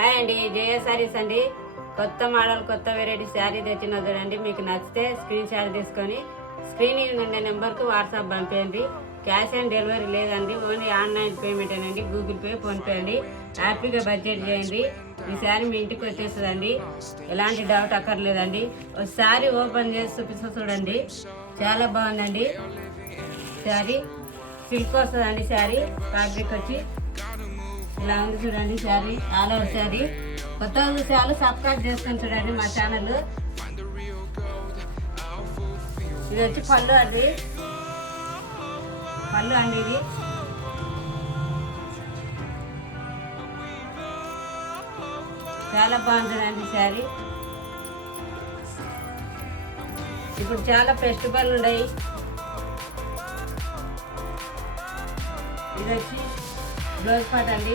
Hi అండి, జయ సారీస్ అండి. కొత్త మోడల్ కొత్త వెరైటీ శారీ తెచ్చిన చూడండి. మీకు నచ్చితే స్క్రీన్ షాట్ తీసుకొని స్క్రీన్ ఉండే నెంబర్కు వాట్సాప్ పంపేయండి. క్యాష్ ఆన్ డెలివరీ లేదండి, ఓన్లీ ఆన్లైన్ పేమెంట్ అండి. గూగుల్ పే, ఫోన్పే అండి. హ్యాపీగా బడ్జెట్ చేయండి. ఈ శారీ మీ ఇంటికి వచ్చేస్తుందండి, ఎలాంటి డౌట్ అక్కర్లేదండి. ఒకసారి ఓపెన్ చేసి చూపిస్తా చూడండి, చాలా బాగుందండి. శారీ సిల్క్ వస్తుందండి. శారీ ఫ్యాబ్రిక్ వచ్చి ఇలా ఉంది చూడండి. Sari all over sari. కొత్తగా చూసేవాళ్ళు సబ్స్క్రైబ్ చేసుకొని చూడండి మా ఛానల్. ఇది వచ్చి పళ్ళు అండి, పళ్ళు అండి. ఇది చాలా బాగుంటుందండి శారీ. ఇప్పుడు చాలా ఫెస్టివల్ ఉన్నాయి. ఇది వచ్చి బ్లౌజ్ పార్ట్ అండి,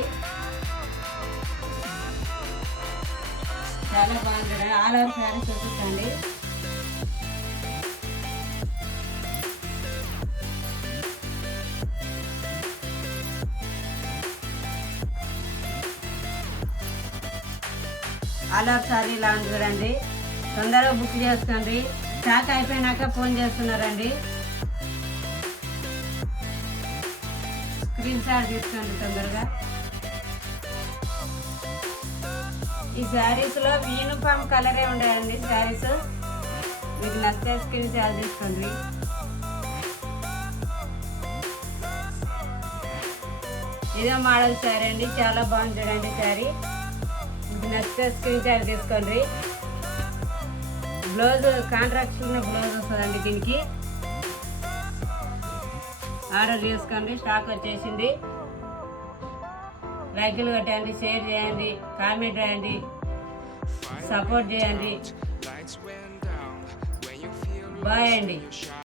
చాలా బాగుంటుంది. ఆల్ ఓవర్ శారీ చూపిస్తాండి. ఆల్ ఓవర్ శారీ ఇలా ఉంది చూడండి. తొందరగా బుక్ చేసుకోండి, స్టాక్ అయిపోయినాక ఫోన్ చేస్తున్నారండి. స్క్రీన్ షాట్ తీసుకోండి తొందరగా. ఈ శారీస్లో యూనిఫామ్ కలరే ఉన్నాయండి శారీస్. మీకు నచ్చితే స్క్రీన్ షాట్ తీసుకోండి. ఇదో మోడల్ శారీ అండి, చాలా బాగుంది చూడండి శారీ. మీకు నచ్చితే స్క్రీన్ షాట్ తీసుకోండి. బ్లౌజ్ కాంట్రాక్షన్ బ్లౌజ్ వస్తుందండి. దీనికి ఆర్డర్ చేసుకోండి, స్టాక్ వచ్చేసింది. లైక్లు కొట్టండి, షేర్ చేయండి, కామెంట్ చేయండి, సపోర్ట్ చేయండి. బాయ్ అండి.